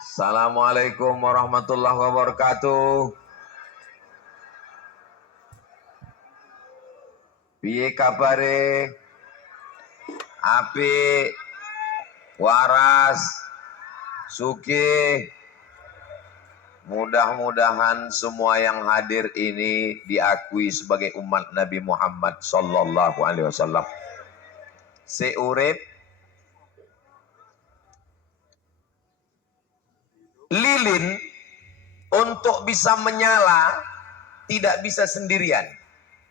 Assalamualaikum warahmatullahi wabarakatuh. Piye kabare? Apik, waras, sugih. Mudah-mudahan semua yang hadir ini diakui sebagai umat Nabi Muhammad sallallahu alaihi wasallam. Seurip lilin untuk bisa menyala tidak bisa sendirian.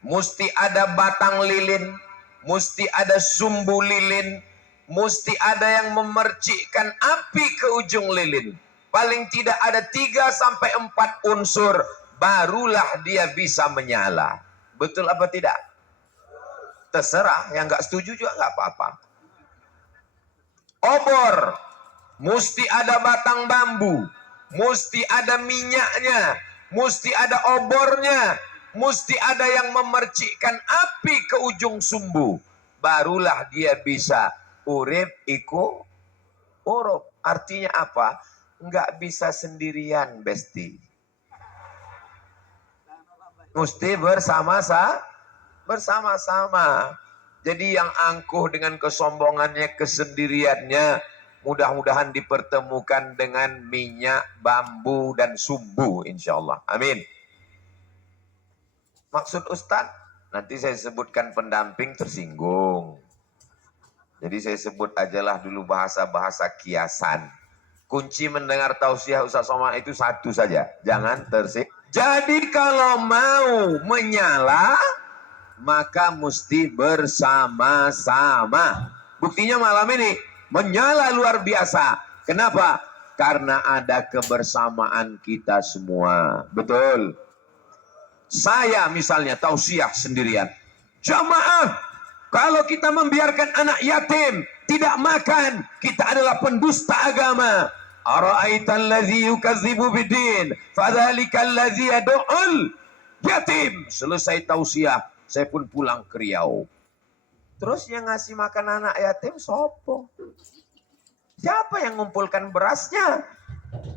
Mesti ada batang lilin, mesti ada sumbu lilin, mesti ada yang memercikkan api ke ujung lilin. Paling tidak ada 3-4 unsur, barulah dia bisa menyala. Betul apa tidak? Terserah, yang nggak setuju juga nggak apa-apa. Obor, mesti ada batang bambu, mesti ada minyaknya, mesti ada obornya, mesti ada yang memercikkan api ke ujung sumbu, barulah dia bisa urip iku urup. Artinya apa? Nggak bisa sendirian, besti. Mesti bersama-sama. Jadi yang angkuh dengan kesombongannya, kesendiriannya, mudah-mudahan dipertemukan dengan minyak, bambu, dan sumbu, insya Allah. Amin. Maksud Ustadz, nanti saya sebutkan pendamping tersinggung. Jadi saya sebut ajalah dulu bahasa-bahasa kiasan. Kunci mendengar tausiah Ustadz Somad itu satu saja, jangan tersinggung. Jadi kalau mau menyala, maka mesti bersama-sama. Buktinya malam ini menyala luar biasa. Kenapa? Karena ada kebersamaan kita semua. Betul. Saya misalnya tausiah sendirian. Jamaah, kalau kita membiarkan anak yatim tidak makan, kita adalah pendusta agama. Ara'aital ladzi yukadzibu bidin, fadzalikal ladzi yad'ul yatim. Selesai tausiah, saya pun pulang ke Riau. Terus yang ngasih makan anak yatim sopo? Siapa yang mengumpulkan berasnya?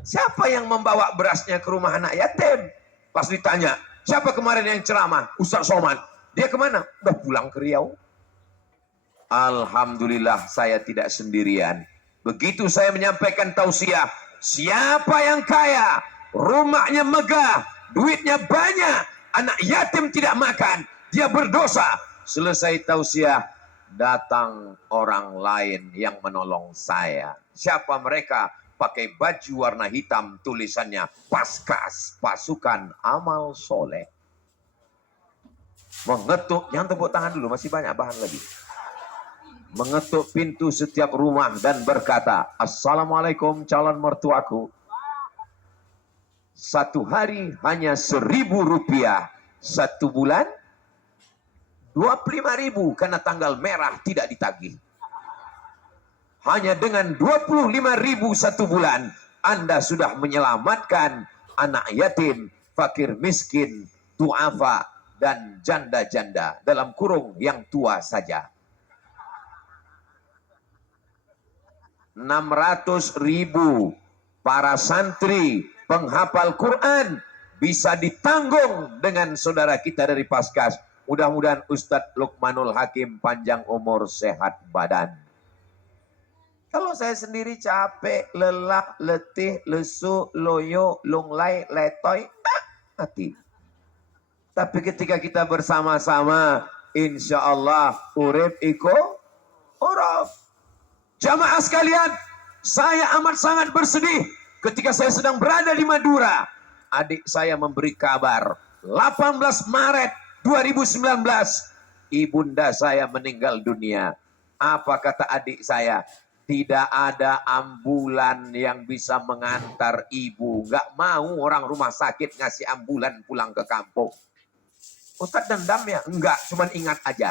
Siapa yang membawa berasnya ke rumah anak yatim? Pas ditanya, siapa kemarin yang ceramah? Ustadz Somad. Dia kemana? Udah pulang ke Riau. Alhamdulillah saya tidak sendirian. Begitu saya menyampaikan tausiah, siapa yang kaya, rumahnya megah, duitnya banyak, anak yatim tidak makan, dia berdosa. Selesai tausiah, datang orang lain yang menolong saya. Siapa mereka? Pakai baju warna hitam, tulisannya Paskas, pasukan amal soleh. Mengetuk, yang tepuk tangan dulu, masih banyak bahan lagi. Mengetuk pintu setiap rumah dan berkata, Assalamualaikum calon mertuaku. Satu hari hanya 1.000 rupiah. Satu bulan 25.000 karena tanggal merah tidak ditagih. Hanya dengan 25.000 satu bulan, Anda sudah menyelamatkan anak yatim, fakir miskin, duafa, dan janda-janda. Dalam kurung yang tua saja. 600.000 para santri penghafal Quran bisa ditanggung dengan saudara kita dari Paskas. Mudah-mudahan Ustadz Lukmanul Hakim panjang umur, sehat badan. Kalau saya sendiri capek, lelah, letih, lesu, loyo, lunglai, letoy, mati. Tapi ketika kita bersama-sama, insya Allah urip iko uruf. Jamaah sekalian, saya amat sangat bersedih ketika saya sedang berada di Madura. Adik saya memberi kabar, 18 Maret 2019, ibunda saya meninggal dunia. Apa kata adik saya? Tidak ada ambulan yang bisa mengantar ibu. Nggak mau orang rumah sakit ngasih ambulan pulang ke kampung. Ustadz dendam ya? Enggak, cuman ingat aja.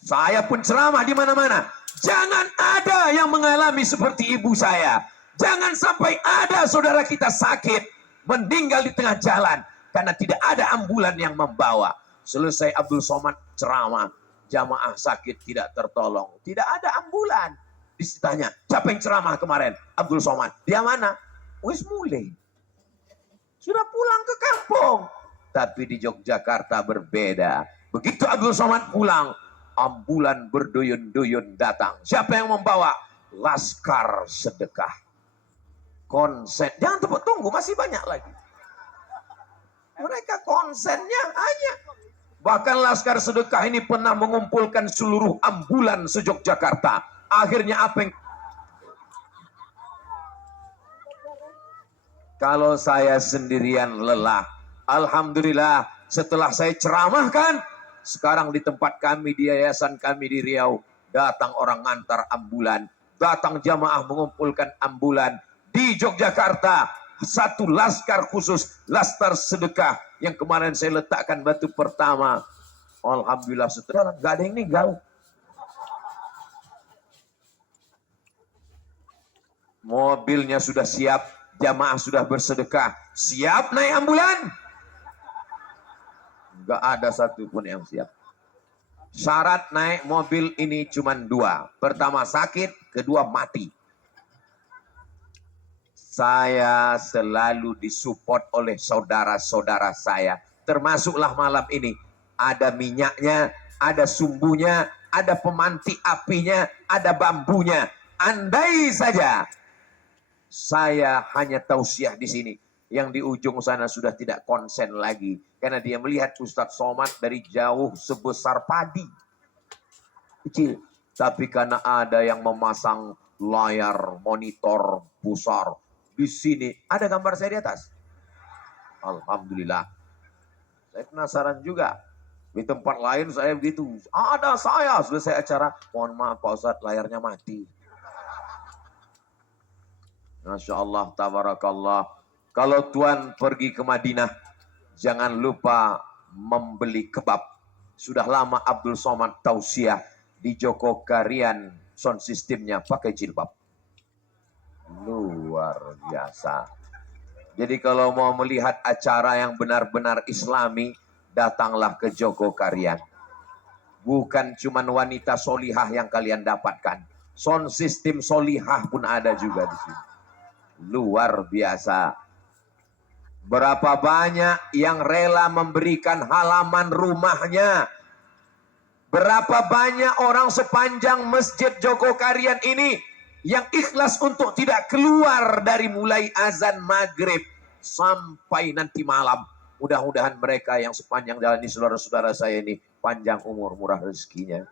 Saya pun ceramah di mana-mana. Jangan ada yang mengalami seperti ibu saya. Jangan sampai ada saudara kita sakit, meninggal di tengah jalan karena tidak ada ambulan yang membawa. Selesai Abdul Somad ceramah, jamaah sakit tidak tertolong. Tidak ada ambulan. Ditanya, siapa yang ceramah kemarin? Abdul Somad. Dia mana? Wis mulai. Sudah pulang ke kampung. Tapi di Yogyakarta berbeda. Begitu Abdul Somad pulang, ambulan berduyun-duyun datang. Siapa yang membawa? Laskar Sedekah. Konsen. Jangan tunggu, masih banyak lagi. Mereka konsennya hanya. Bahkan Laskar Sedekah ini pernah mengumpulkan seluruh ambulan se-Yogyakarta. Akhirnya apa yang... Kalau saya sendirian lelah. Alhamdulillah setelah saya ceramahkan, sekarang di tempat kami, di yayasan kami di Riau, datang orang ngantar ambulan. Datang jamaah mengumpulkan ambulan. Di Yogyakarta, satu laskar khusus, Laskar Sedekah, yang kemarin saya letakkan batu pertama. Alhamdulillah setelah nggak ada yang meninggal. Mobilnya sudah siap, jamaah sudah bersedekah, siap naik ambulan. Nggak ada satupun yang siap. Syarat naik mobil ini cuma dua. Pertama sakit, kedua mati. Saya selalu disupport oleh saudara-saudara saya. Termasuklah malam ini. Ada minyaknya, ada sumbunya, ada pemanti apinya, ada bambunya. Andai saja saya hanya tausiah di sini. Yang di ujung sana sudah tidak konsen lagi. Karena dia melihat Ustadz Somad dari jauh sebesar padi. Kecil. Tapi karena ada yang memasang layar monitor besar. Di sini ada gambar saya di atas. Alhamdulillah. Saya penasaran juga. Di tempat lain saya begitu. Ada saya. Selesai acara. Mohon maaf Pak Ustadz, layarnya mati. Masya Allah, tabarakallah. Kalau Tuan pergi ke Madinah, jangan lupa membeli kebab. Sudah lama Abdul Somad tausiah di Joko Karian sound systemnya pakai jilbab. Luar biasa. Jadi kalau mau melihat acara yang benar-benar islami, datanglah ke Joko Karian. Bukan cuma wanita solihah yang kalian dapatkan. Sound system solihah pun ada juga di sini. Luar biasa. Berapa banyak yang rela memberikan halaman rumahnya. Berapa banyak orang sepanjang Masjid Joko Karian ini yang ikhlas untuk tidak keluar dari mulai azan maghrib sampai nanti malam. Mudah-mudahan mereka yang sepanjang jalan ini, saudara-saudara saya ini, panjang umur, murah rezekinya.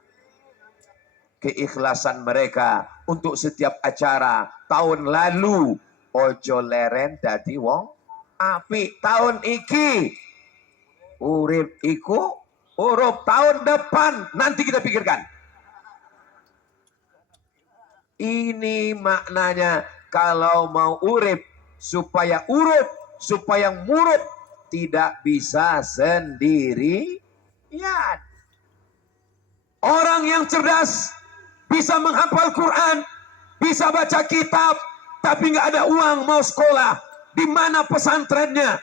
Keikhlasan mereka untuk setiap acara. Tahun lalu ojo leren dadi wong api. Tahun iki urip iku urup. Tahun depan nanti kita pikirkan. Ini maknanya kalau mau urip, supaya urup, supaya murup, tidak bisa sendirian. Orang yang cerdas bisa menghafal Quran, bisa baca kitab, tapi nggak ada uang mau sekolah. Di mana pesantrennya?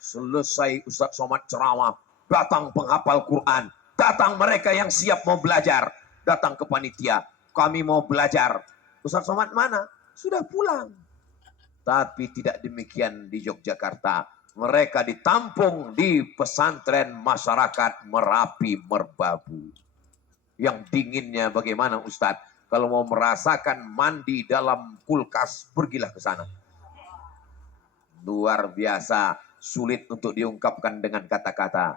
Selesai Ustadz Somad ceramah, datang penghafal Quran, datang mereka yang siap mau belajar, datang ke panitia. Kami mau belajar. Ustadz Somad mana? Sudah pulang. Tapi tidak demikian di Yogyakarta. Mereka ditampung di pesantren masyarakat Merapi Merbabu. Yang dinginnya bagaimana Ustadz? Kalau mau merasakan mandi dalam kulkas, pergilah ke sana. Luar biasa, sulit untuk diungkapkan dengan kata-kata.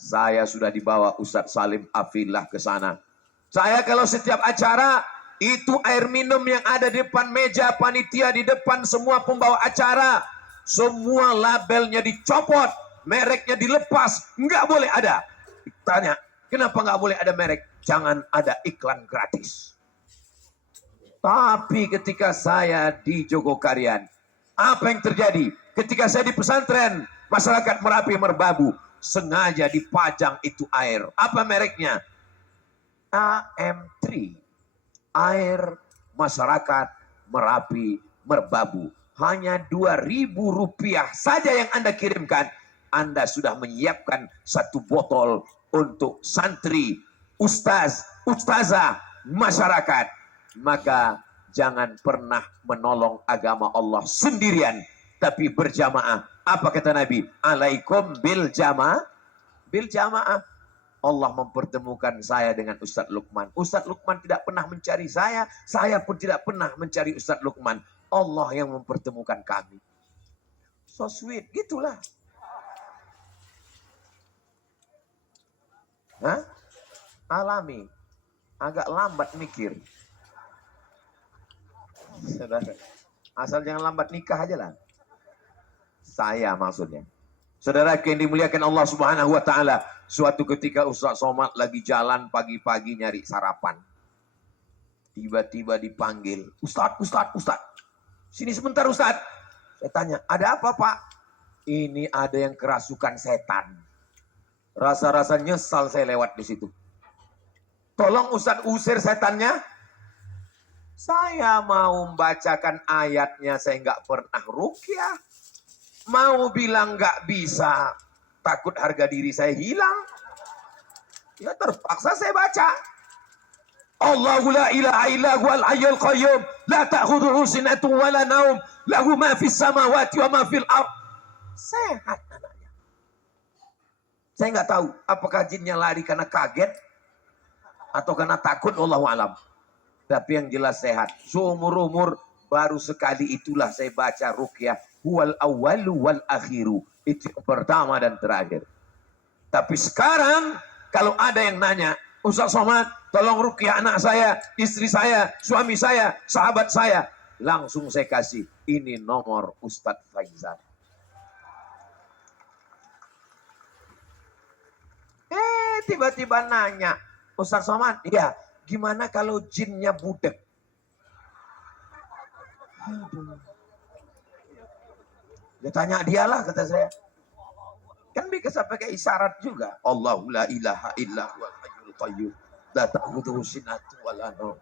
Saya sudah dibawa Ustadz Salim Afillah ke sana. Saya kalau setiap acara, itu air minum yang ada di depan meja panitia, di depan semua pembawa acara, semua labelnya dicopot, mereknya dilepas, nggak boleh ada. Ditanya, kenapa nggak boleh ada merek? Jangan ada iklan gratis. Tapi ketika saya di Jogokarian, apa yang terjadi? Ketika saya di pesantren masyarakat Merapi Merbabu, sengaja dipajang itu air. Apa mereknya? AM3. Air masyarakat Merapi Merbabu. Hanya Rp2.000 saja yang Anda kirimkan. Anda sudah menyiapkan satu botol untuk santri, ustaz, ustazah, masyarakat. maka jangan pernah menolong agama Allah sendirian, tapi berjamaah. Apa kata Nabi? Alaikum bil jamaah. Bil jamaah. Allah mempertemukan saya dengan Ustadz Lukman. Ustadz Lukman tidak pernah mencari saya pun tidak pernah mencari Ustadz Lukman. Allah yang mempertemukan kami. So sweet, gitulah. Hah? Alami. Agak lambat mikir. Saudara, asal jangan lambat nikah aja lah. Saya maksudnya. Saudara yang dimuliakan Allah Subhanahu wa taala, suatu ketika Ustaz Somad lagi jalan pagi-pagi nyari sarapan. Tiba-tiba dipanggil, Ustaz. Sini sebentar Ustaz. Saya tanya, ada apa Pak? Ini ada yang kerasukan setan. Rasa-rasa nyesal saya lewat di situ. Tolong Ustaz usir setannya. Saya mau membacakan ayatnya, saya nggak pernah ruqyah. Mau bilang nggak bisa, takut harga diri saya hilang. Ya terpaksa saya baca. Allahu la ilaha illa huwal hayyul qayyum, la ta'khudhuhu sinatun wa la naum, lahu ma fis samawati wa ma fil ardh. Sehat anaknya. Saya nggak tahu apakah jinnya lari karena kaget atau karena takut, wallahu alam. Tapi yang jelas sehat. Seumur-umur baru sekali itulah saya baca ruqyah. Huwal awwalu wal akhiru. Itu yang pertama dan terakhir. Tapi sekarang kalau ada yang nanya, Ustaz Somad, tolong ruqyah anak saya, istri saya, suami saya, sahabat saya. Langsung saya kasih. Ini nomor Ustadz Faizal. Tiba-tiba nanya, Ustaz Somad, iya, gimana kalau jinnya budek? Dia tanya dialah, kata saya. Kan bisa pakai isyarat juga. Allahu la ilaha illa huwal hayyul qayyum, la ta'khudhuhu sinatun wa la naum.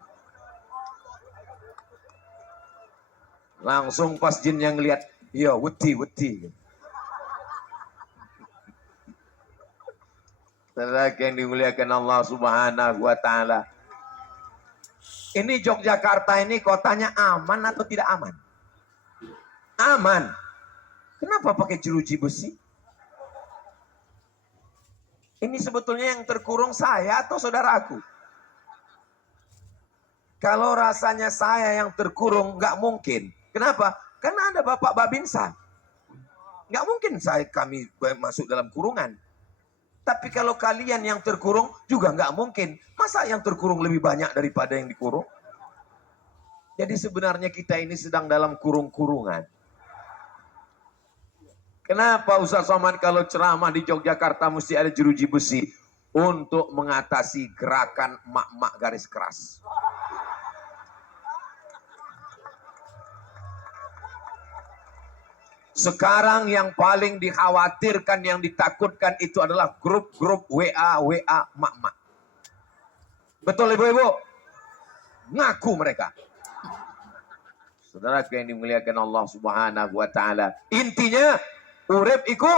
Langsung pas jin yang lihat, ya wedi. Saudara yang dimuliakan Allah Subhanahu wa taala. Ini Yogyakarta ini kotanya aman atau tidak aman? Aman. Kenapa pakai jeruji besi? Ini sebetulnya yang terkurung saya atau saudaraku? Kalau rasanya saya yang terkurung, nggak mungkin. Kenapa? Karena ada Bapak Babinsa. Nggak mungkin kami masuk dalam kurungan. Tapi kalau kalian yang terkurung juga nggak mungkin. Masa yang terkurung lebih banyak daripada yang dikurung? Jadi sebenarnya kita ini sedang dalam kurung-kurungan. Kenapa Ustaz Somad kalau ceramah di Yogyakarta mesti ada jeruji besi? Untuk mengatasi gerakan mak-mak garis keras. Sekarang yang paling dikhawatirkan, yang ditakutkan itu adalah grup-grup WA mak-mak. Betul ibu-ibu? Ngaku mereka. Saudara yang dimuliakan Allah Subhanahu wa taala. Intinya urip iku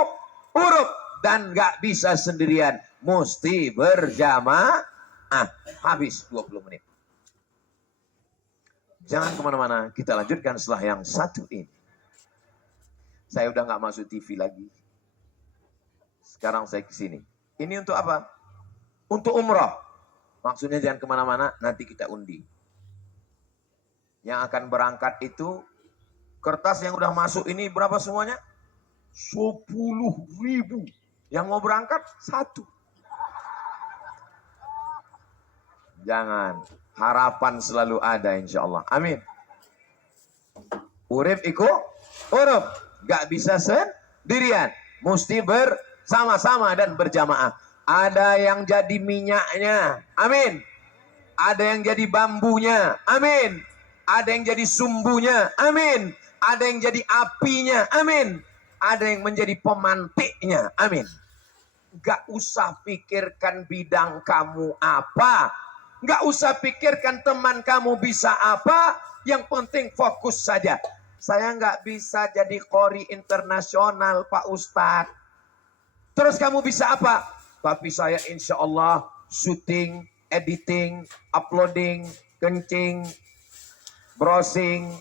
urup dan gak bisa sendirian, mesti berjamaah. Habis 20 menit. Jangan kemana-mana, kita lanjutkan setelah yang satu ini. Saya udah gak masuk TV lagi. Sekarang saya ke sini. Ini untuk apa? Untuk umrah. Maksudnya jangan kemana-mana, nanti kita undi. Yang akan berangkat itu, kertas yang udah masuk ini berapa semuanya? 10.000. Yang mau berangkat 1. Jangan. Harapan selalu ada insya Allah. Amin. Urip iku urup. Gak bisa sendirian. Mesti bersama-sama dan berjamaah. Ada yang jadi minyaknya. Amin. Ada yang jadi bambunya. Amin. Ada yang jadi sumbunya. Amin. Ada yang jadi apinya. Amin. Ada yang menjadi pemantiknya. Amin. Gak usah pikirkan bidang kamu apa. Gak usah pikirkan teman kamu bisa apa. Yang penting fokus saja. Saya gak bisa jadi qori internasional Pak Ustadz. Terus kamu bisa apa? Tapi saya insya Allah syuting, editing, uploading, kencing, browsing,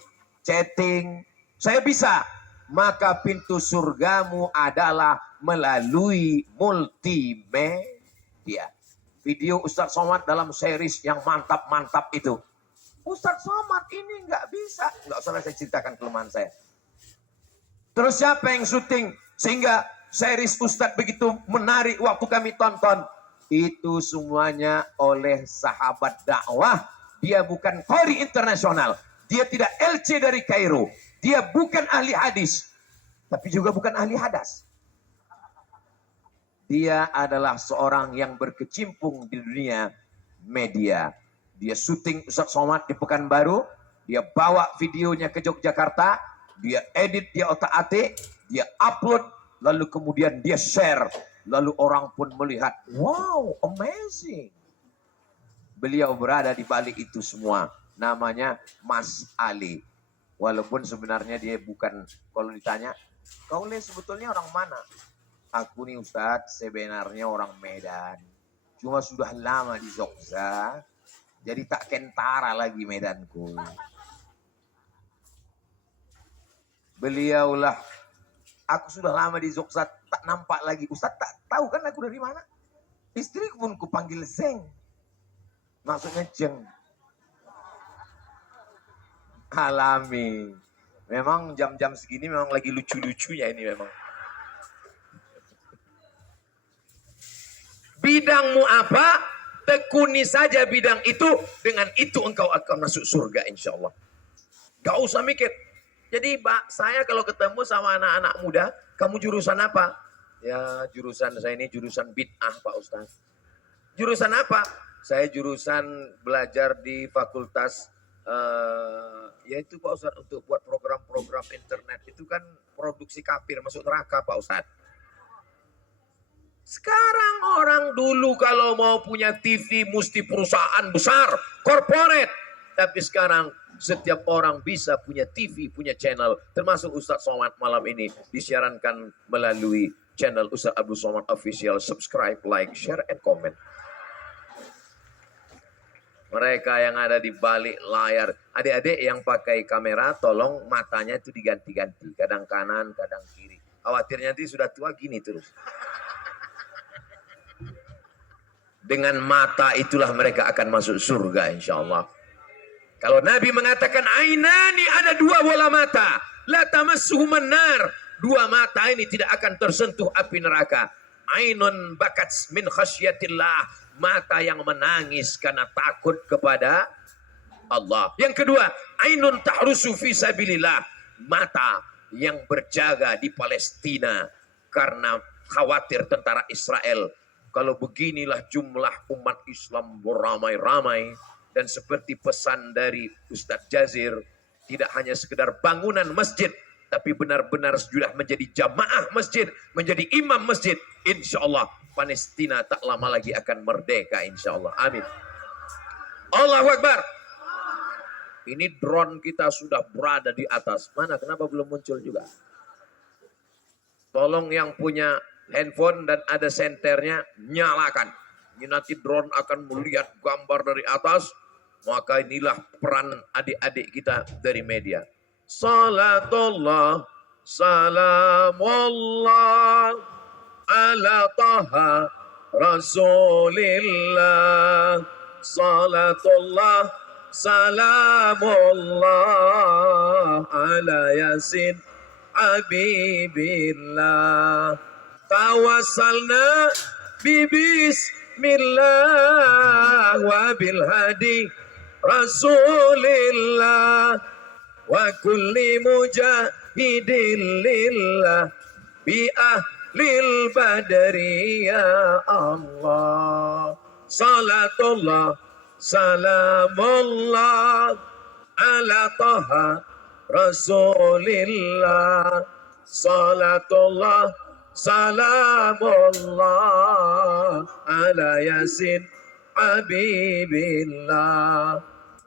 chatting, saya bisa. Maka pintu surgamu adalah melalui multimedia. Video Ustadz Somad dalam series yang mantap-mantap itu. Ustadz Somad ini nggak bisa. Nggak usah saya ceritakan kelemahan saya. Terus siapa yang syuting? Sehingga series Ustadz begitu menarik waktu kami tonton. Itu semuanya oleh sahabat dakwah. Dia bukan qori internasional. Dia tidak LC dari Kairo. Dia bukan ahli hadis. Tapi juga bukan ahli hadas. Dia adalah seorang yang berkecimpung di dunia media. Dia syuting Ustadz Somad di Pekanbaru. Dia bawa videonya ke Yogyakarta. Dia edit, dia otak-atik. Dia upload. Lalu kemudian dia share. Lalu orang pun melihat. Wow, amazing. Beliau berada di balik itu semua. Namanya Mas Ali. Walaupun sebenarnya dia bukan, kalau ditanya, kau sebetulnya orang mana? Aku nih Ustadz sebenarnya orang Medan. Cuma sudah lama di Jogja. Jadi tak kentara lagi Medanku. Beliaulah, aku sudah lama di Jogja tak nampak lagi. Ustadz tak tahu kan aku dari mana? Istriku pun kupanggil Zeng. Maksudnya Jeng. Alami. Memang jam-jam segini memang lagi lucu-lucunya ini memang. Bidangmu apa? Tekuni saja bidang itu. Dengan itu engkau akan masuk surga insya Allah. Gak usah mikir. Jadi saya kalau ketemu sama anak-anak muda, kamu jurusan apa? Ya jurusan saya ini jurusan bid'ah Pak Ustaz. Jurusan apa? Saya jurusan belajar di fakultas yaitu Pak Ustadz untuk buat program-program internet itu kan produksi kafir masuk neraka Pak Ustadz. Sekarang orang dulu kalau mau punya TV mesti perusahaan besar, corporate. Tapi sekarang setiap orang bisa punya TV, punya channel. Termasuk Ustadz Somad malam ini disiarankan melalui channel Ustadz Abdul Somad Official. Subscribe, like, share, and comment. Mereka yang ada di balik layar. Adik-adik yang pakai kamera, tolong matanya itu diganti-ganti. Kadang kanan, kadang kiri. Khawatir nanti sudah tua gini terus. Dengan mata itulah mereka akan masuk surga insya Allah. Kalau Nabi mengatakan, ainani ada dua bola mata. La tamassuhuman nar. Dua mata ini tidak akan tersentuh api neraka. Ainun bakat min khasyatillah. Mata yang menangis karena takut kepada Allah. Yang kedua, ainun tahrusu fi sabilillah. Mata yang berjaga di Palestina karena khawatir tentara Israel. Kalau beginilah jumlah umat Islam beramai-ramai dan seperti pesan dari Ustadz Jazir, tidak hanya sekedar bangunan masjid, tapi benar-benar sudah menjadi jamaah masjid, menjadi imam masjid. Insya Allah Palestina tak lama lagi akan merdeka insya Allah. Amin. Allahu Akbar. Ini drone kita sudah berada di atas. Mana? Kenapa belum muncul juga? Tolong yang punya handphone dan ada senternya nyalakan. Ini nanti drone akan melihat gambar dari atas. Maka inilah peran adik-adik kita dari media. Salatullah, salamullah ala taha rasulillah. Salatullah, salamullah ala yasin habibillah. Tawassalna bismillah wa bil hadi rasulillah wa kulli mujahidin lillah bi ahlil badri ya Allah. Salatullah salamullah ala taha rasulillah. Salatullah salamullah ala yasin habibillah.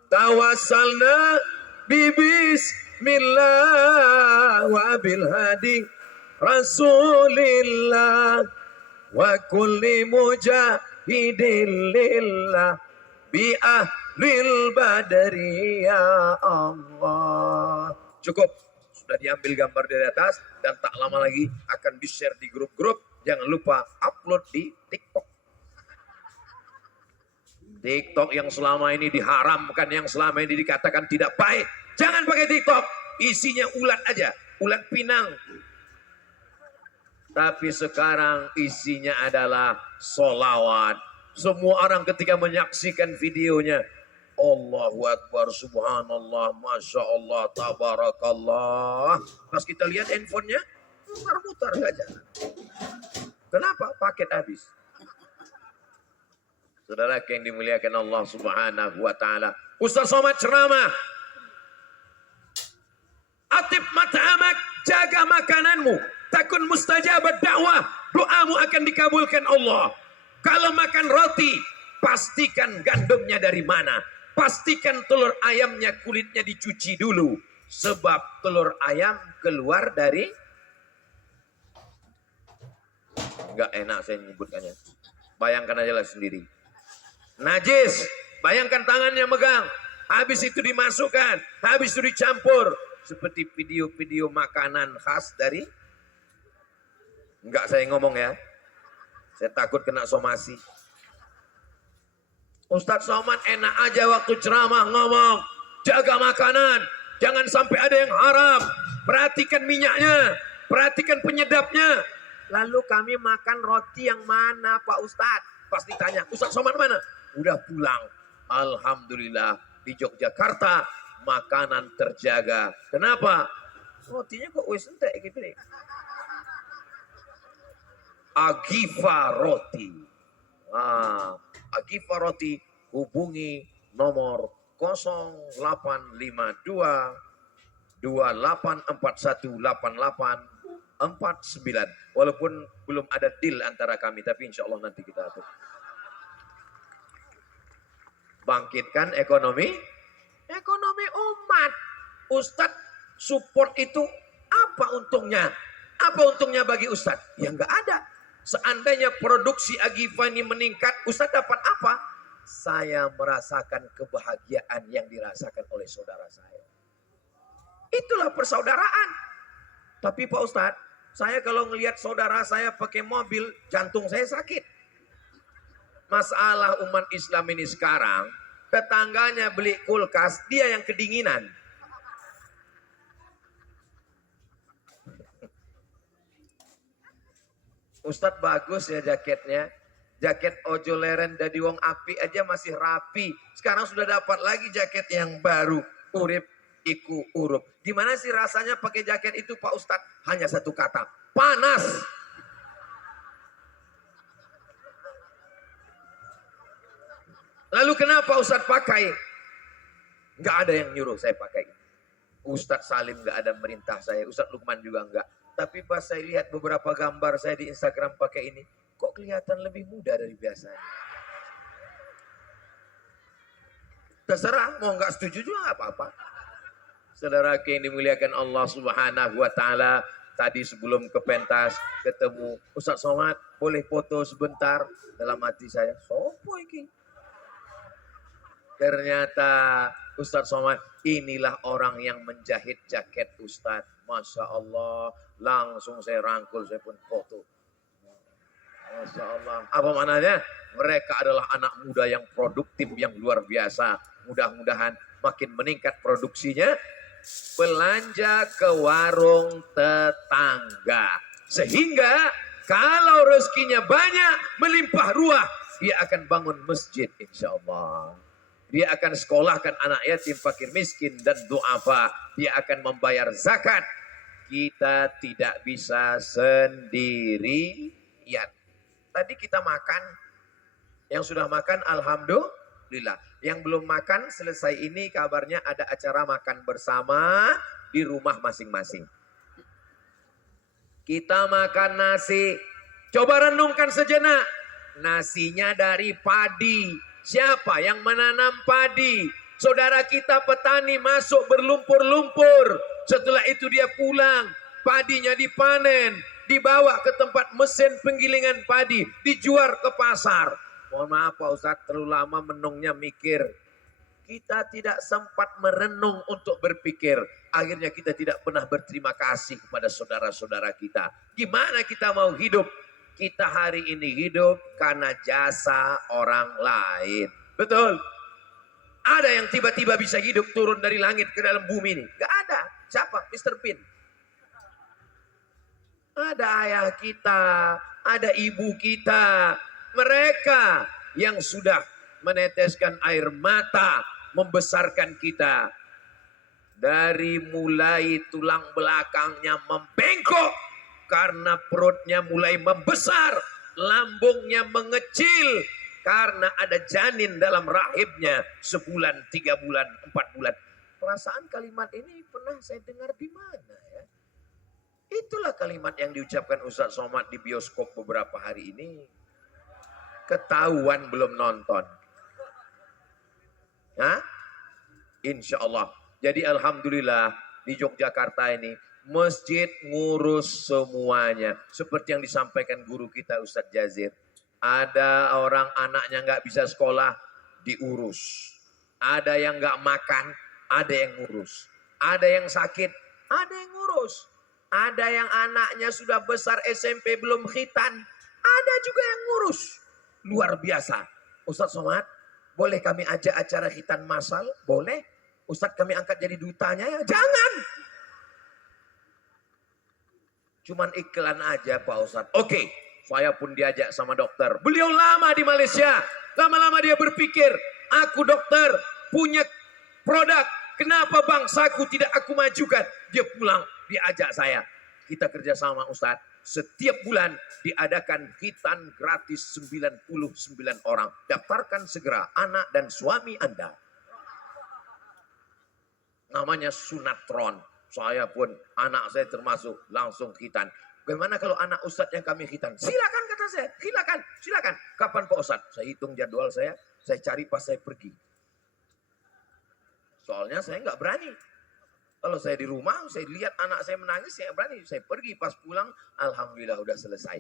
Tawassalna bismillah wa bil hadi rasulillah wa kulli mujahidin lillah bi lil badri ya Allah. Cukup, sudah diambil gambar dari atas dan tak lama lagi akan di-share di grup-grup. Jangan lupa upload di TikTok. TikTok yang selama ini diharamkan, yang selama ini dikatakan tidak baik. Jangan pakai TikTok. Isinya ulat aja, ulat pinang. Tapi sekarang isinya adalah solawat. Semua orang ketika menyaksikan videonya, Allahu Akbar, Subhanallah, Masya Allah, Tabarakallah. Pas kita lihat handphonenya, mutar-mutar gak jalan. Kenapa? Paket habis. Saudara yang dimuliakan Allah Subhanahu wa Ta'ala, Ustaz Somad ceramah. Atib mat'amak, jaga makananmu. Takun mustajabah dakwah, doamu akan dikabulkan Allah. Kalau makan roti, pastikan gandumnya dari mana. Pastikan telur ayamnya kulitnya dicuci dulu. Sebab telur ayam keluar dari... Enggak enak saya menyebutkannya. Bayangkan aja lah sendiri. Najis, bayangkan tangannya megang. Habis itu dimasukkan, habis itu dicampur. Seperti video-video makanan khas dari... Enggak saya ngomong ya. Saya takut kena somasi. Ustadz Somad enak aja waktu ceramah ngomong. Jaga makanan. Jangan sampai ada yang haram. Perhatikan minyaknya. Perhatikan penyedapnya. Lalu kami makan roti yang mana Pak Ustadz? Pasti tanya, Ustadz Somad mana? Udah pulang. Alhamdulillah. Di Yogyakarta makanan terjaga. Kenapa? Rotinya kok wis entek gitu nih. Agifa Roti. Agifa Roti, hubungi nomor 0852 28418849. Walaupun belum ada deal antara kami, tapi insya Allah nanti kita atur. Bangkitkan ekonomi umat. Ustadz support itu apa untungnya? Apa untungnya bagi Ustadz? Ya nggak ada. Seandainya produksi Agifa ini meningkat, Ustadz dapat apa? Saya merasakan kebahagiaan yang dirasakan oleh saudara saya. Itulah persaudaraan. Tapi Pak Ustadz, saya kalau ngelihat saudara saya pakai mobil, jantung saya sakit. Masalah umat Islam ini sekarang, tetangganya beli kulkas, dia yang kedinginan. Ustadz bagus ya jaketnya. Jaket ojo leren dari wong api aja masih rapi. Sekarang sudah dapat lagi jaket yang baru. Urip iku urup. Gimana sih rasanya pakai jaket itu Pak Ustadz? Hanya satu kata. Panas. Lalu kenapa Ustadz pakai? Nggak ada yang nyuruh saya pakai. Ustadz Salim nggak ada merintah saya. Ustadz Lukman juga nggak. Tapi pas saya lihat beberapa gambar saya di Instagram pakai ini, kok kelihatan lebih muda dari biasanya. Terserah, mau nggak setuju juga nggak apa-apa. Saudara yang dimuliakan Allah Subhanahu wa Ta'ala, tadi sebelum ke pentas ketemu Ustadz Somad, boleh foto sebentar? Dalam hati saya, sopo iki? Ternyata Ustadz Somad, inilah orang yang menjahit jaket Ustadz. Masya Allah, langsung saya rangkul, saya pun foto. Masya Allah. Apa maknanya? Mereka adalah anak muda yang produktif, yang luar biasa. Mudah-mudahan makin meningkat produksinya. Belanja ke warung tetangga. Sehingga kalau rezekinya banyak, melimpah ruah, dia akan bangun masjid insya Allah. Dia akan sekolahkan anak yatim, fakir miskin, dan du'afa. Dia akan membayar zakat. Kita tidak bisa sendirian. Tadi kita makan. Yang sudah makan, alhamdulillah. Yang belum makan, selesai ini kabarnya ada acara makan bersama di rumah masing-masing. Kita makan nasi. Coba renungkan sejenak. Nasinya dari padi. Siapa yang menanam padi? Saudara kita petani masuk berlumpur-lumpur. Setelah itu dia pulang. Padinya dipanen. Dibawa ke tempat mesin penggilingan padi. Dijual ke pasar. Mohon maaf Pak Ustadz, terlalu lama menungnya mikir. Kita tidak sempat merenung untuk berpikir. Akhirnya kita tidak pernah berterima kasih kepada saudara-saudara kita. Gimana kita mau hidup? Kita hari ini hidup karena jasa orang lain. Betul? Ada yang tiba-tiba bisa hidup turun dari langit ke dalam bumi ini? Gak ada. Siapa? Mr. Bean. Ada ayah kita, ada ibu kita. Mereka yang sudah meneteskan air mata, membesarkan kita. Dari mulai tulang belakangnya membengkok, karena perutnya mulai membesar, lambungnya mengecil, karena ada janin dalam rahimnya sebulan, 3 bulan, 4 bulan. Perasaan kalimat ini pernah saya dengar di mana ya? Itulah kalimat yang diucapkan Ustaz Somad di bioskop beberapa hari ini. Ketahuan belum nonton. Hah? Insya Allah. Jadi alhamdulillah di Yogyakarta ini masjid ngurus semuanya. Seperti yang disampaikan guru kita Ustadz Jazir. Ada orang anaknya nggak bisa sekolah, diurus. Ada yang nggak makan, ada yang ngurus. Ada yang sakit, ada yang ngurus. Ada yang anaknya sudah besar SMP belum khitan, ada juga yang ngurus. Luar biasa. Ustadz Somad, boleh kami ajak acara khitan massal? Boleh. Ustadz kami angkat jadi dutanya ya? Jangan. Cuman iklan aja Pak Ustadz. Oke, saya pun diajak sama dokter. Beliau lama di Malaysia. Lama-lama dia berpikir, aku dokter punya produk. Kenapa bangsaku tidak aku majukan? Dia pulang, diajak saya. Kita kerjasama Ustadz. Setiap bulan diadakan khitan gratis 99 orang. Daftarkan segera anak dan suami Anda. Namanya sunatron. Saya pun, anak saya termasuk langsung khitan. Bagaimana kalau anak Ustadz yang kami khitan? Silakan kata saya, silakan. Kapan Pak Ustadz? Saya hitung jadwal saya cari pas saya pergi. Soalnya saya nggak berani. Kalau saya di rumah, saya lihat anak saya menangis, saya berani. Saya pergi pas pulang, alhamdulillah udah selesai.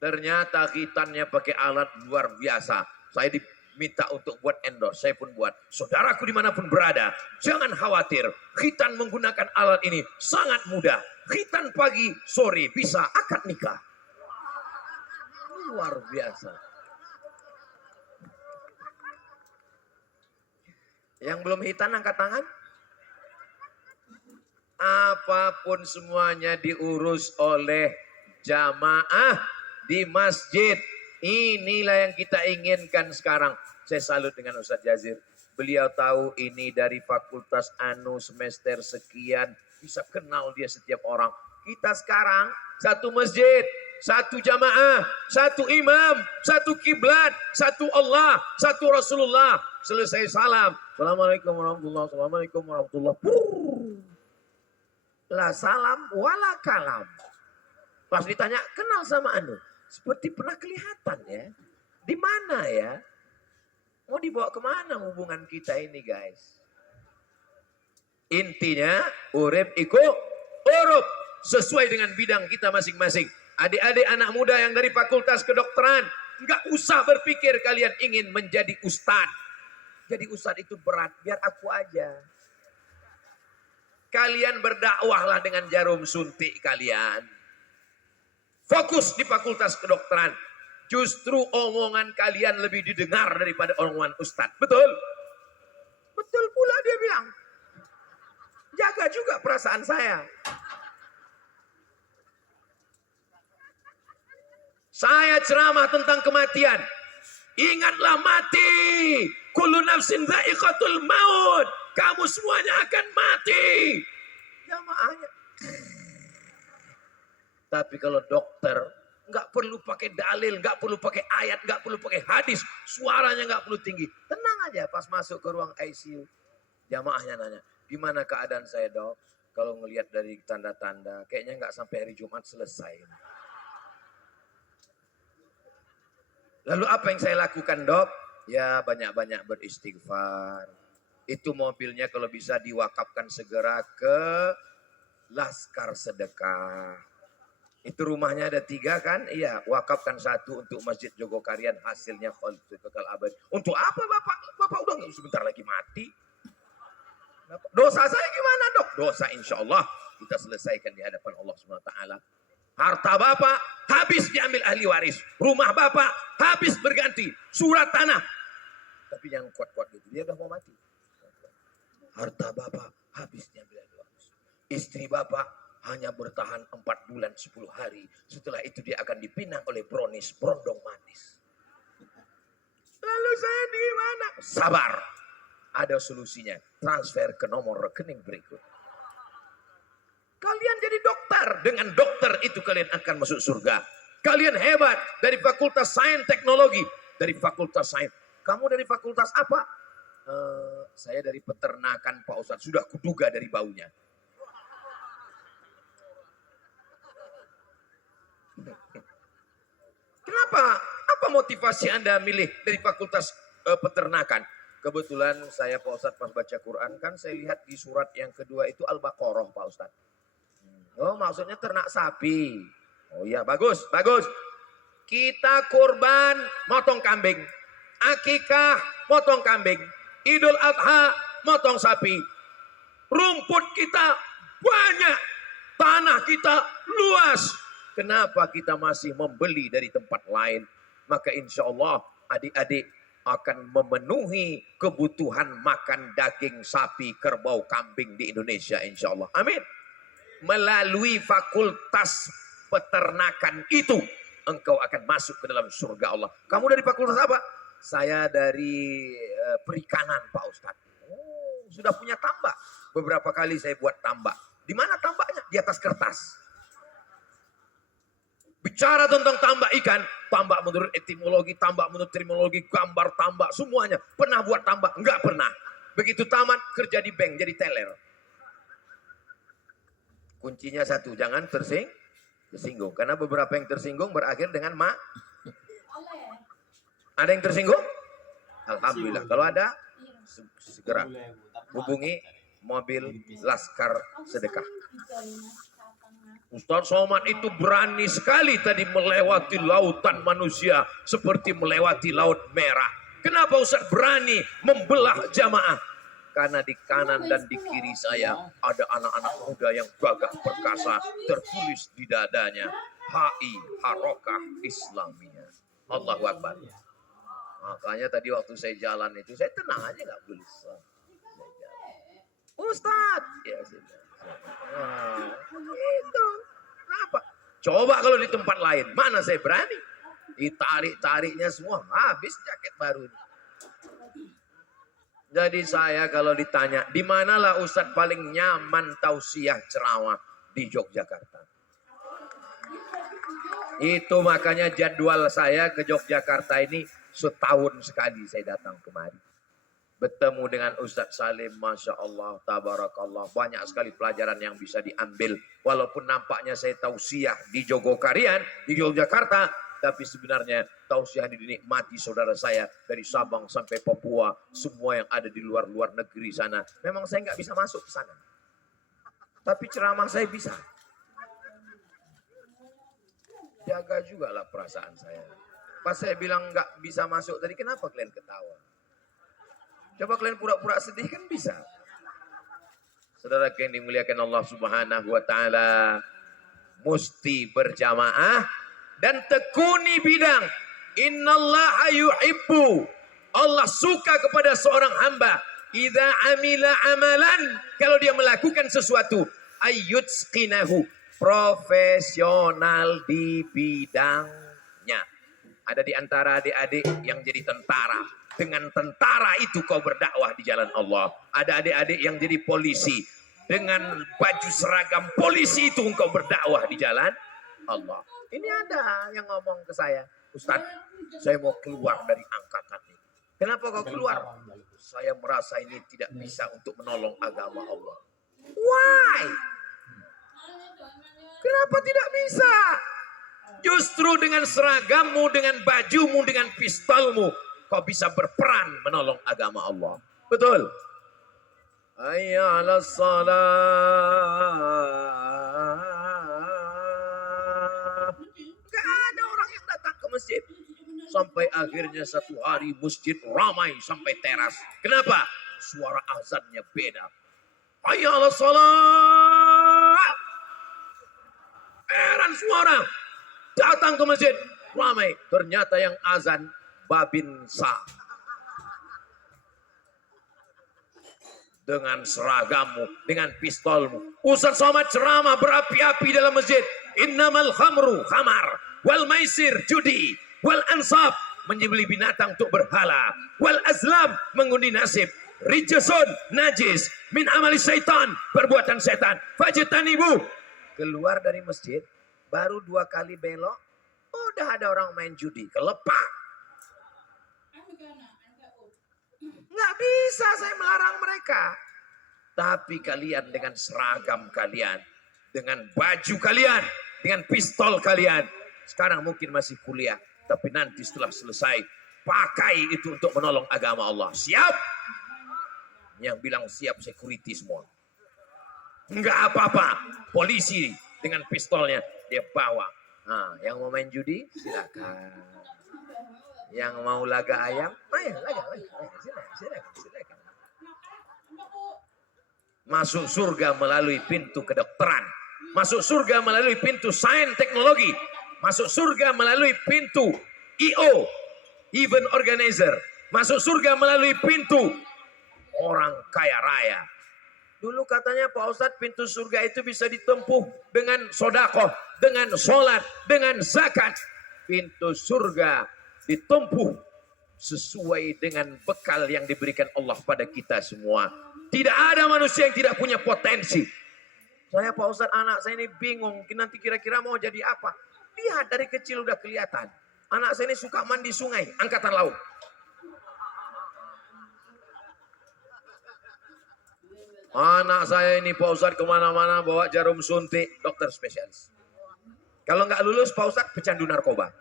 Ternyata khitannya pakai alat luar biasa. Saya diminta untuk buat endorse, saya pun buat. Saudaraku dimanapun berada, jangan khawatir. Khitan menggunakan alat ini sangat mudah. Khitan pagi, sore bisa akad nikah. Luar biasa. Yang belum khitan angkat tangan. Apapun semuanya diurus oleh jamaah di masjid. Inilah yang kita inginkan sekarang. Saya salut dengan Ustadz Jazir. Beliau tahu ini dari fakultas anu semester sekian. Bisa kenal dia setiap orang. Kita sekarang satu masjid, satu jamaah, satu imam, satu kiblat, satu Allah, satu Rasulullah. Selesai salam. Assalamualaikum warahmatullahi wabarakatuh. Assalamualaikum warahmatullahi wabarakatuh. La salam wala kalam. Pas ditanya, kenal sama anu? Seperti pernah kelihatan ya. Di mana ya? Mau dibawa kemana hubungan kita ini guys? Intinya, urip iku urup. Sesuai dengan bidang kita masing-masing. Adik-adik anak muda yang dari fakultas kedokteran. Enggak usah berpikir kalian ingin menjadi ustadz. Jadi ustadz itu berat, biar aku aja. Kalian berdakwahlah dengan jarum suntik kalian. Fokus di fakultas kedokteran. Justru omongan kalian lebih didengar daripada omongan ustadz. Betul? Betul pula dia bilang. Jaga juga perasaan saya. Saya ceramah tentang kematian. Ingatlah mati. Kullu nafsin dha'iqatul maut. Kamu semuanya akan mati. Jamaahnya. Tapi kalau dokter, nggak perlu pakai dalil, nggak perlu pakai ayat, nggak perlu pakai hadis. Suaranya nggak perlu tinggi. Tenang aja pas masuk ke ruang ICU. Jamaahnya nanya, gimana keadaan saya dok? Kalau ngelihat dari tanda-tanda, kayaknya nggak sampai hari Jumat selesai. Lalu apa yang saya lakukan dok? Ya banyak-banyak beristighfar. Itu mobilnya kalau bisa diwakafkan segera ke Laskar Sedekah. Itu rumahnya ada 3 kan? Iya, wakafkan 1 untuk Masjid Jogokarian, hasilnya kekal abadi. Untuk apa Bapak Bapak udah sebentar lagi mati. Dosa saya gimana dok? Dosa insya Allah kita selesaikan di hadapan Allah SWT. Harta Bapak habis diambil ahli waris. Rumah Bapak habis berganti. Surat tanah. Tapi yang kuat-kuat gitu, dia udah mau mati. Harta Bapak habis diambil ahli waris. Istri Bapak hanya bertahan 4 bulan 10 hari. Setelah itu dia akan dipinang oleh brownies berondong manis. Lalu saya di mana? Sabar. Ada solusinya. Transfer ke nomor rekening berikut. Kalian jadi dokter. Dengan dokter itu kalian akan masuk surga. Kalian hebat. Dari Fakultas Sains Teknologi. Dari Fakultas Sains. Kamu dari fakultas apa? Saya dari peternakan Pak Ustadz. Sudah kuduga dari baunya. Kenapa? Apa motivasi Anda milih dari fakultas peternakan? Kebetulan saya Pak Ustadz pas baca Quran kan saya lihat di surat yang kedua itu Al-Baqarah Pak Ustadz. Oh maksudnya ternak sapi. Oh iya bagus, bagus. Kita kurban motong kambing. Akikah motong kambing. Idul Adha motong sapi. Rumput kita banyak. Tanah kita luas. Kenapa kita masih membeli dari tempat lain? Maka insya Allah adik-adik akan memenuhi kebutuhan makan daging sapi, kerbau, kambing di Indonesia insya Allah. Amin. Melalui fakultas peternakan itu engkau akan masuk ke dalam surga Allah. Kamu dari fakultas apa? Saya dari perikanan Pak Ustadz. Oh, sudah punya tambak. Beberapa kali saya buat tambak. Di mana tambaknya? Di atas kertas. Bicara tentang tambak ikan, tambak menurut etimologi, tambak menurut terminologi, gambar tambak, semuanya. Pernah buat tambak? Enggak pernah. Begitu tamat, kerja di bank, jadi teller. Kuncinya satu, jangan tersinggung. Karena beberapa yang tersinggung berakhir dengan Ada yang tersinggung? Alhamdulillah. Kalau ada, segera hubungi mobil Laskar Sedekah. Ustaz Somad itu berani sekali tadi melewati lautan manusia seperti melewati laut merah. Kenapa Ustaz berani membelah jamaah? Karena di kanan dan di kiri saya ada anak-anak muda yang gagah perkasa, tertulis di dadanya HI Harokah Islamiyah. Allahu Akbar. Makanya tadi waktu saya jalan itu saya tenang aja nggak gelisah. Ustaz, ya sudah. Itu. Kenapa? Coba kalau di tempat lain, mana saya berani? Ditarik-tariknya semua, habis jaket baru. Jadi saya kalau ditanya, di manalah Ustadz paling nyaman tausiah ceramah? Di Yogyakarta. Itu makanya jadwal saya ke Yogyakarta ini setahun sekali saya datang kemari. Bertemu dengan Ustadz Salim, Masya Allah, Tabarakallah. Banyak sekali pelajaran yang bisa diambil. Walaupun nampaknya saya tausiah di Jogokarian, di Yogyakarta. Tapi sebenarnya tausiah dinikmati saudara saya. Dari Sabang sampai Papua. Semua yang ada di luar-luar negeri sana. Memang saya nggak bisa masuk ke sana. Tapi ceramah saya bisa. Jaga juga lah perasaan saya. Pas saya bilang nggak bisa masuk tadi, kenapa kalian ketawa? Coba kalian pura-pura sedih kan bisa. Saudara yang dimuliakan Allah Subhanahu wa taala, mesti berjamaah dan tekuni bidang. Innallaha yuhibbu. Allah suka kepada seorang hamba idza amila amalan, kalau dia melakukan sesuatu ayyutsqinahu, profesional di bidangnya. Ada di antara adik-adik yang jadi tentara. Dengan tentara itu kau berdakwah di jalan Allah. Ada adik-adik yang jadi polisi. Dengan baju seragam polisi itu engkau berdakwah di jalan Allah. Ini ada yang ngomong ke saya, Ustaz, saya mau keluar dari angkatan ini. Kenapa kau keluar? Saya merasa ini tidak bisa untuk menolong agama Allah. Why? Kenapa tidak bisa? Justru dengan seragammu, dengan bajumu, dengan pistolmu, kau bisa berperan menolong agama Allah. Betul? Hayya 'alas shalah. Gak ada orang yang datang ke masjid. Sampai akhirnya satu hari masjid ramai sampai teras. Kenapa? Suara azannya beda. Hayya 'alas shalah. Heran suara. Datang ke masjid ramai. Ternyata yang azan Babinsa. Dengan seragammu, dengan pistolmu. Ustaz Somad ceramah berapi-api dalam masjid. Innamal khamru khamar, wal maisir judi, wal ansab menyembelih binatang untuk berhala, wal azlam mengundi nasib, rijsun najis min amali syaitan, perbuatan setan. Fajtanibu. Keluar dari masjid, baru 2 kali belok, udah ada orang main judi, kelepak. Nggak bisa saya melarang mereka. Tapi kalian dengan seragam kalian, dengan baju kalian, dengan pistol kalian. Sekarang mungkin masih kuliah, tapi nanti setelah selesai, pakai itu untuk menolong agama Allah. Siap? Yang bilang siap security semua. Enggak apa-apa. Polisi dengan pistolnya, dia bawa. Nah, yang mau main judi, silakan. Yang mau laga ayam, ayo laga. Silakan. Masuk surga melalui pintu kedokteran. Masuk surga melalui pintu sains teknologi. Masuk surga melalui pintu EO, event organizer. Masuk surga melalui pintu orang kaya raya. Dulu katanya Pak Ustadz, pintu surga itu bisa ditempuh dengan sodakoh, dengan sholat, dengan zakat. Pintu surga ditempuh sesuai dengan bekal yang diberikan Allah pada kita semua. Tidak ada manusia yang tidak punya potensi. Saya Pak Ustadz, anak saya ini bingung, nanti kira-kira mau jadi apa. Lihat dari kecil udah kelihatan. Anak saya ini suka mandi sungai, angkatan laut. Anak saya ini Pak Ustadz kemana-mana bawa jarum suntik, dokter spesialis. Kalau nggak lulus Pak Ustadz pecandu narkoba.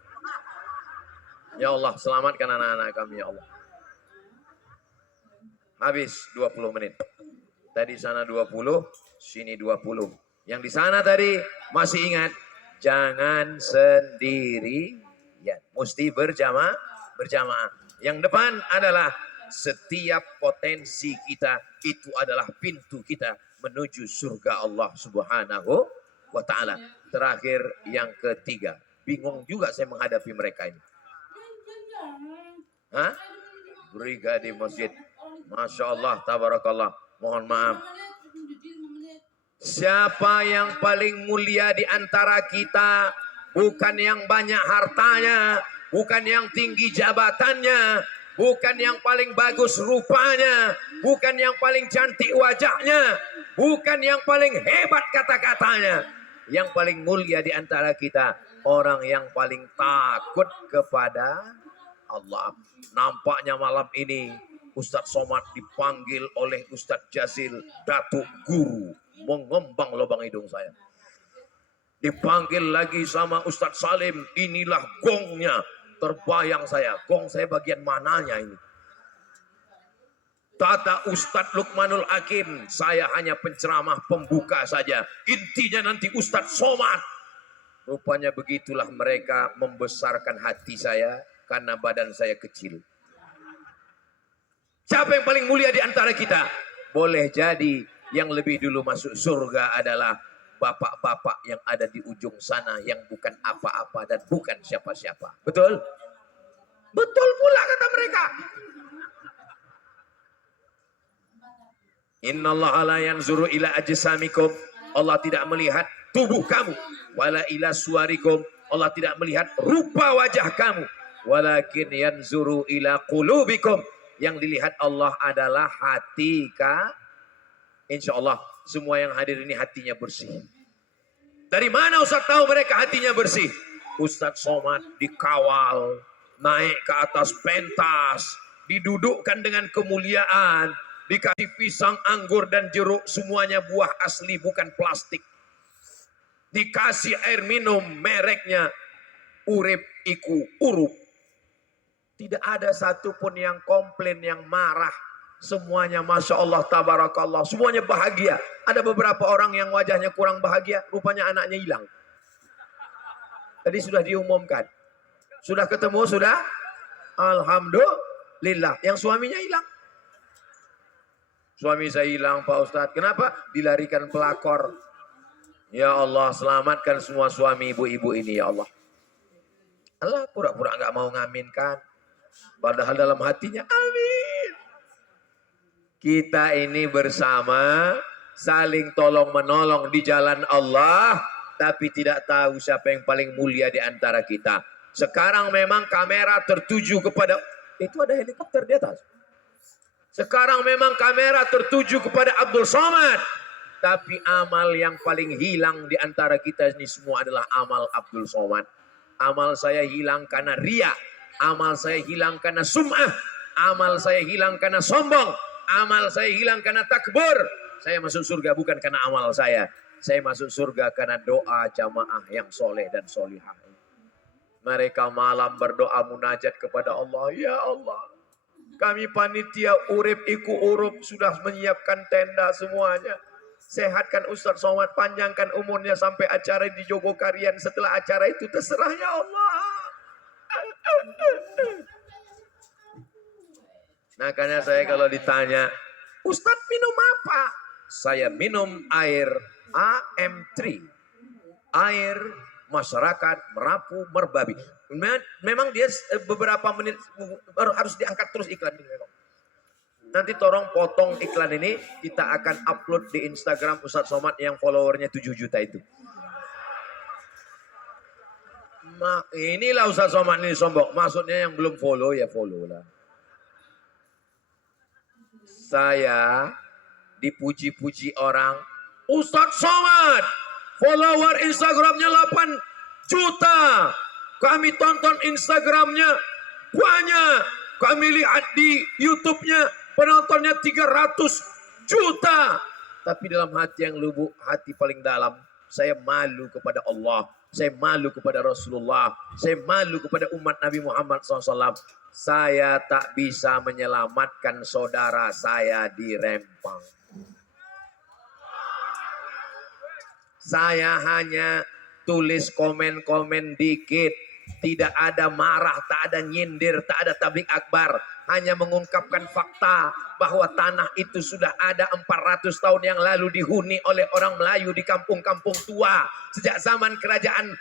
Ya Allah, selamatkan anak-anak kami ya Allah. Habis 20 menit. Tadi sana 20, sini 20. Yang di sana tadi masih ingat, jangan sendiri, ya, mesti berjamaah. Yang depan adalah setiap potensi kita itu adalah pintu kita menuju surga Allah Subhanahu wa taala. Terakhir yang ketiga, bingung juga saya menghadapi mereka ini. Hah? Brigade Masjid. Masya Allah, tabarakallah. Mohon maaf. Siapa yang paling mulia di antara kita? Bukan yang banyak hartanya, bukan yang tinggi jabatannya, bukan yang paling bagus rupanya, bukan yang paling cantik wajahnya, bukan yang paling hebat kata-katanya. Yang paling mulia di antara kita, orang yang paling takut kepada Allah. Nampaknya malam ini Ustadz Somad dipanggil oleh Ustadz Jazil, Datuk Guru, mengembang lubang hidung saya. Dipanggil lagi sama Ustadz Salim, inilah gongnya. Terbayang saya, gong saya bagian mananya ini. Kata Ustadz Luqmanul Hakim, saya hanya penceramah pembuka saja. Intinya nanti Ustadz Somad. Rupanya begitulah mereka membesarkan hati saya karena badan saya kecil. Siapa yang paling mulia di antara kita? Boleh jadi yang lebih dulu masuk surga adalah bapak-bapak yang ada di ujung sana yang bukan apa-apa dan bukan siapa-siapa. Betul? Betul pula kata mereka. Innallaha la yanzuru ila ajsamikum. Allah tidak melihat tubuh kamu. Wala ila suwarikum. Allah tidak melihat rupa wajah kamu. Walakin yanzuru ila qulubikum. Yang dilihat Allah adalah hati ka. Insya Allah semua yang hadir ini hatinya bersih. Dari mana Ustaz tahu mereka hatinya bersih? Ustaz Somad dikawal, naik ke atas pentas, didudukkan dengan kemuliaan, dikasih pisang, anggur dan jeruk, semuanya buah asli bukan plastik. Dikasih air minum mereknya Urip Iku Urup. Tidak ada satupun yang komplain, yang marah. Semuanya Masya Allah, tabarakallah. Semuanya bahagia. Ada beberapa orang yang wajahnya kurang bahagia. Rupanya anaknya hilang. Tadi sudah diumumkan. Sudah ketemu, sudah? Alhamdulillah. Yang suaminya hilang. Suami saya hilang Pak Ustadz. Kenapa? Dilarikan pelakor. Ya Allah, selamatkan semua suami ibu-ibu ini ya Allah. Allah pura-pura nggak mau ngaminkan. Padahal dalam hatinya amin. Kita ini bersama saling tolong menolong di jalan Allah, tapi tidak tahu siapa yang paling mulia di antara kita. Sekarang memang kamera tertuju kepada, itu ada helikopter di atas. Sekarang memang kamera tertuju kepada Abdul Somad, tapi amal yang paling hilang di antara kita ini semua adalah amal Abdul Somad. Amal saya hilang karena riya, amal saya hilang karena sum'ah, amal saya hilang karena sombong, amal saya hilang karena takbur. Saya masuk surga bukan karena amal saya masuk surga karena doa jamaah yang soleh dan solihah. Mereka malam berdoa munajat kepada Allah, ya Allah, kami panitia urip iku urup sudah menyiapkan tenda semuanya. Sehatkan Ustadz Somad, panjangkan umurnya sampai acara di Jogokarian. Setelah acara itu terserah ya Allah. Nah, karena saya kalau ditanya, Ustadz minum apa? Saya minum air AM3. Air masyarakat Merapu Merbabi. Memang dia beberapa menit harus diangkat terus iklan ini memang. Nanti tolong potong iklan ini, kita akan upload di Instagram Ustadz Somad yang followernya 7 juta itu. Inilah Ustadz Somad ini sombong. Maksudnya yang belum follow ya follow lah. Saya dipuji-puji orang, Ustadz Somad follower Instagramnya 8 juta. Kami tonton Instagramnya banyak. Kami lihat di YouTube-nya penontonnya 300 juta. Tapi dalam hati yang lubuk, hati paling dalam, saya malu kepada Allah. Saya malu kepada Rasulullah. Saya malu kepada umat Nabi Muhammad SAW. Saya tak bisa menyelamatkan saudara saya di Rempang. Saya hanya tulis komen-komen dikit. Tidak ada marah, tak ada nyindir, tak ada tablik akbar. Hanya mengungkapkan fakta bahwa tanah itu sudah ada 400 tahun yang lalu dihuni oleh orang Melayu di kampung-kampung tua. Sejak zaman kerajaan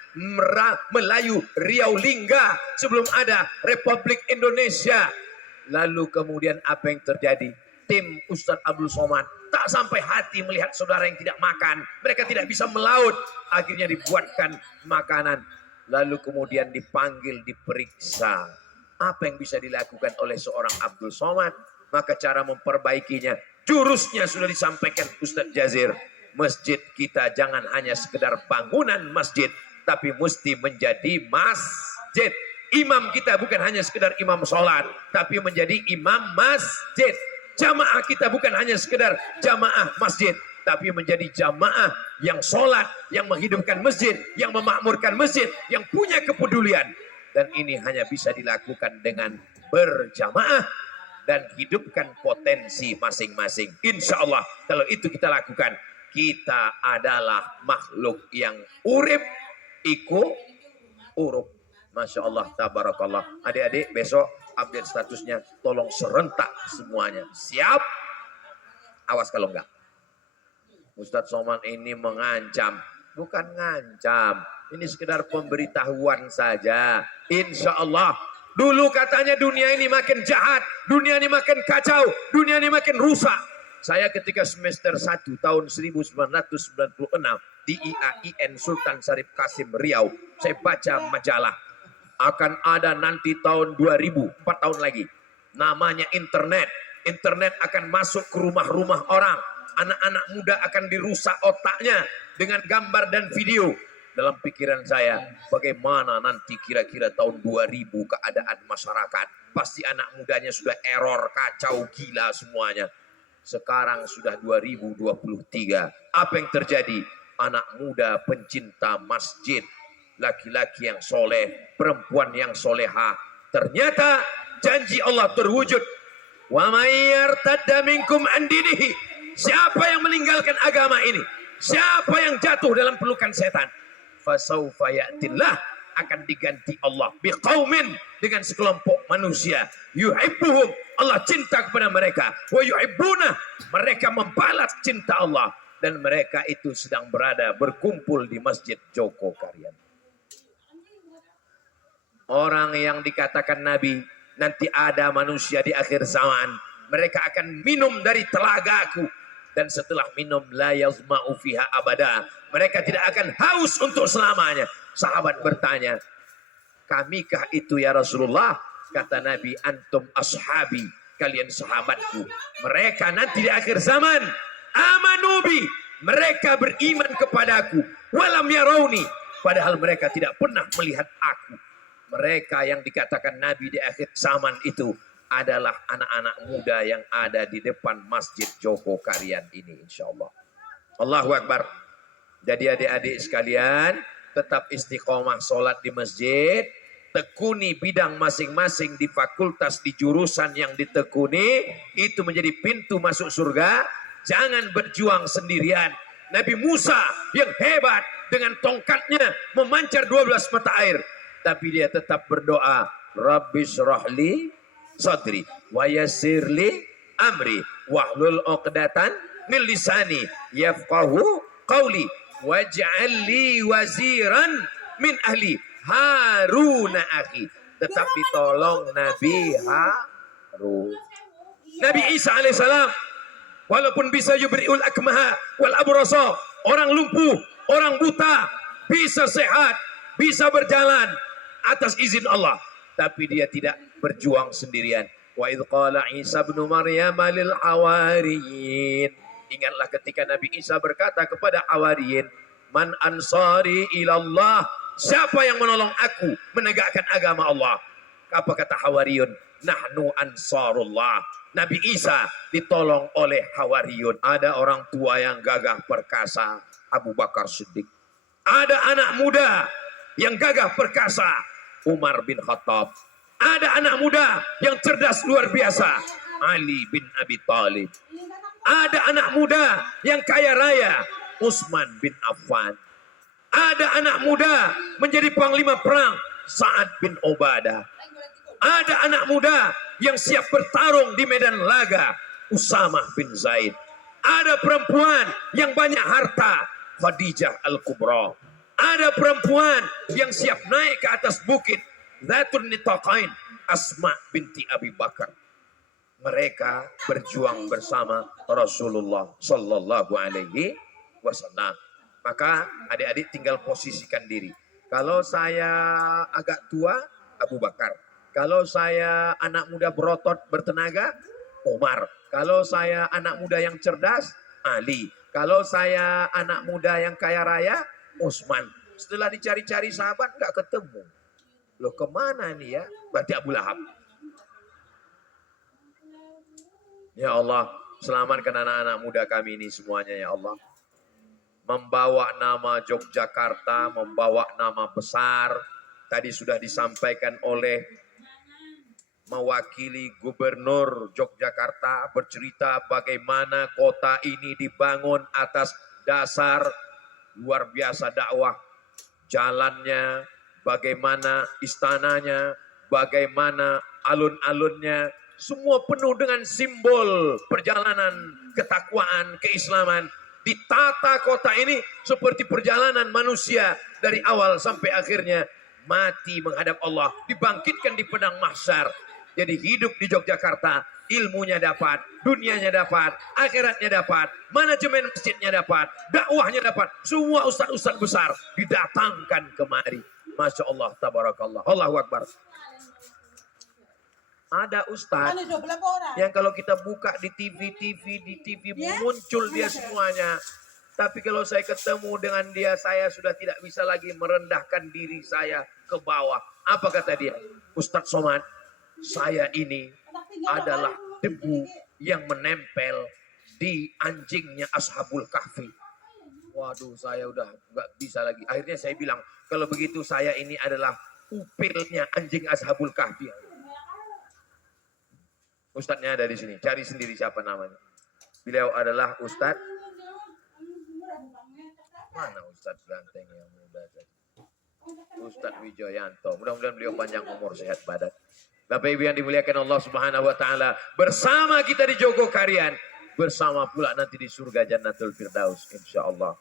Melayu Riau Lingga sebelum ada Republik Indonesia. Lalu kemudian apa yang terjadi? Tim Ustadz Abdul Somad tak sampai hati melihat saudara yang tidak makan. Mereka tidak bisa melaut. Akhirnya dibuatkan makanan. Lalu kemudian dipanggil, diperiksa. Apa yang bisa dilakukan oleh seorang Abdul Somad? Maka cara memperbaikinya, jurusnya sudah disampaikan Ustadz Jazir. Masjid kita jangan hanya sekedar bangunan masjid, tapi mesti menjadi masjid. Imam kita bukan hanya sekedar imam sholat, tapi menjadi imam masjid. Jamaah kita bukan hanya sekedar jamaah masjid, tapi menjadi jamaah yang sholat, yang menghidupkan masjid, yang memakmurkan masjid, yang punya kepedulian. Dan ini hanya bisa dilakukan dengan berjamaah dan hidupkan potensi masing-masing. Insya Allah kalau itu kita lakukan, kita adalah makhluk yang urip, iku urup. Masya Allah, tabarakallah. Adik-adik besok update statusnya, tolong serentak semuanya. Siap? Awas kalau enggak. Ustadz Somad ini mengancam. Bukan ngancam. Ini sekedar pemberitahuan saja. Insya Allah. Dulu katanya dunia ini makin jahat. Dunia ini makin kacau. Dunia ini makin rusak. Saya ketika semester 1 tahun 1996 di IAIN Sultan Syarif Kasim Riau. Saya baca majalah. Akan ada nanti tahun 2000, 4 tahun lagi. Namanya internet. Internet akan masuk ke rumah-rumah orang. Anak-anak muda akan dirusak otaknya dengan gambar dan video. Dalam pikiran saya, bagaimana nanti kira-kira tahun 2000 keadaan masyarakat. Pasti anak mudanya sudah error, kacau, gila semuanya. Sekarang sudah 2023. Apa yang terjadi? Anak muda pencinta masjid. Laki-laki yang soleh, perempuan yang soleha. Ternyata janji Allah terwujud. Wa may yartadda minkum an dinihi. Siapa yang meninggalkan agama ini? Siapa yang jatuh dalam pelukan setan? Fasaufa ya'tillah akan diganti Allah biqaumin, dengan sekelompok manusia, yuhibbuhum, Allah cinta kepada mereka, wa yuhibbuna, mereka membalas cinta Allah, dan mereka itu sedang berkumpul di Masjid Joko Karyan. Orang yang dikatakan Nabi, nanti ada manusia di akhir zaman, mereka akan minum dari telagaku, dan setelah minum la yazma'u fiha abada, mereka tidak akan haus untuk selamanya. Sahabat bertanya, kamikah itu ya Rasulullah? Kata Nabi, antum ashabi, kalian sahabatku. Mereka nanti di akhir zaman, amanubi, mereka beriman kepadaku, walam yarawni, padahal mereka tidak pernah melihat aku. Mereka yang dikatakan Nabi di akhir zaman itu adalah anak-anak muda yang ada di depan Masjid Joko Karyan ini, insyaallah. Allahu Akbar. Jadi adik-adik sekalian, tetap istiqomah sholat di masjid, tekuni bidang masing-masing di fakultas, di jurusan yang ditekuni, itu menjadi pintu masuk surga. Jangan berjuang sendirian. Nabi Musa yang hebat dengan tongkatnya memancar 12 mata air, tapi dia tetap berdoa, Rabbi syrahli sadri wa yassirli amri wahlul 'uqdatan min lisani yafqahu qawli waj'al li waziran min ahli Haruna akhi. Tetap ditolong Nabi Harun. Nabi Isa alaihissalam, walaupun bisa yubri'ul akmaha wal abrasa, orang lumpuh, orang buta, bisa sehat, bisa berjalan atas izin Allah, tapi dia tidak berjuang sendirian. Wa idh qala Isa ibn Maryam lil hawariyin, ingatlah ketika Nabi Isa berkata kepada hawariyin, man ansari ilallah, siapa yang menolong aku menegakkan agama Allah? Apa kata hawariyun? Nahnu ansarullah. Nabi Isa ditolong oleh hawariyun. Ada orang tua yang gagah perkasa, Abu Bakar Siddiq. Ada anak muda yang gagah perkasa, Umar bin Khattab. Ada anak muda yang cerdas luar biasa, Ali bin Abi Thalib. Ada anak muda yang kaya raya, Utsman bin Affan. Ada anak muda menjadi panglima perang, Sa'ad bin Ubadah. Ada anak muda yang siap bertarung di medan laga, Usamah bin Zaid. Ada perempuan yang banyak harta, Khadijah Al-Kubra. Ada perempuan yang siap naik ke atas bukit, Zatun Nitaqain, Asma binti Abi Bakar. Mereka berjuang bersama Rasulullah Sallallahu Alaihi Wasallam. Maka adik-adik tinggal posisikan diri. Kalau saya agak tua, Abu Bakar. Kalau saya anak muda berotot bertenaga, Umar. Kalau saya anak muda yang cerdas, Ali. Kalau saya anak muda yang kaya raya, Utsman. Setelah dicari-cari sahabat, nggak ketemu. Loh kemana nih ya? Berarti Abu Lahab. Ya Allah, selamatkan anak-anak muda kami ini semuanya ya Allah. Membawa nama Yogyakarta, membawa nama besar. Tadi sudah disampaikan oleh mewakili Gubernur Yogyakarta, bercerita bagaimana kota ini dibangun atas dasar luar biasa dakwah. Jalannya, bagaimana istananya, bagaimana alun-alunnya, semua penuh dengan simbol perjalanan ketakwaan, keislaman. Ditata kota ini seperti perjalanan manusia dari awal sampai akhirnya mati menghadap Allah, dibangkitkan di padang mahsyar. Jadi hidup di Yogyakarta, ilmunya dapat, dunianya dapat, akhiratnya dapat, manajemen masjidnya dapat, dakwahnya dapat. Semua ustaz-ustaz besar didatangkan kemari. Masya Allah, tabarakallah, Allahu Akbar. Ada ustaz yang kalau kita buka di TV muncul dia semuanya. Tapi kalau saya ketemu dengan dia, saya sudah tidak bisa lagi merendahkan diri saya ke bawah. Apa kata dia? Ustaz Somad, saya ini adalah debu yang menempel di anjingnya Ashabul Kahfi. Waduh, saya udah nggak bisa lagi. Akhirnya saya bilang, kalau begitu saya ini adalah upilnya anjing Ashabul Kahfi. Ustadznya ada di sini. Cari sendiri siapa namanya. Beliau adalah Ustadz. Mana Ustadz ganteng yang muda tadi? Ustadz Wijoyanto. Mudah-mudahan beliau panjang umur, sehat badan. Bapak Ibu yang dimuliakan Allah Subhanahu wa taala, bersama kita di Jogokarian, bersama pula nanti di surga Jannatul Firdaus insyaallah.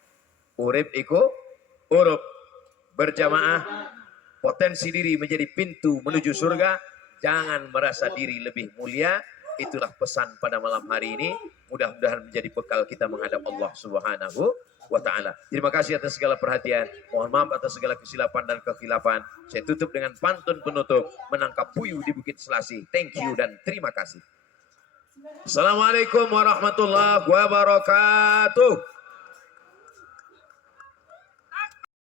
Urip iku urup berjamaah, potensi diri menjadi pintu menuju surga, jangan merasa diri lebih mulia. Itulah pesan pada malam hari ini. Mudah-mudahan menjadi bekal kita menghadap Allah Subhanahu wa ta'ala. Terima kasih atas segala perhatian. Mohon maaf atas segala kesilapan dan kekhilafan. Saya tutup dengan pantun penutup, menangkap puyuh di Bukit Selasi. Thank you dan terima kasih. Assalamualaikum warahmatullahi wabarakatuh.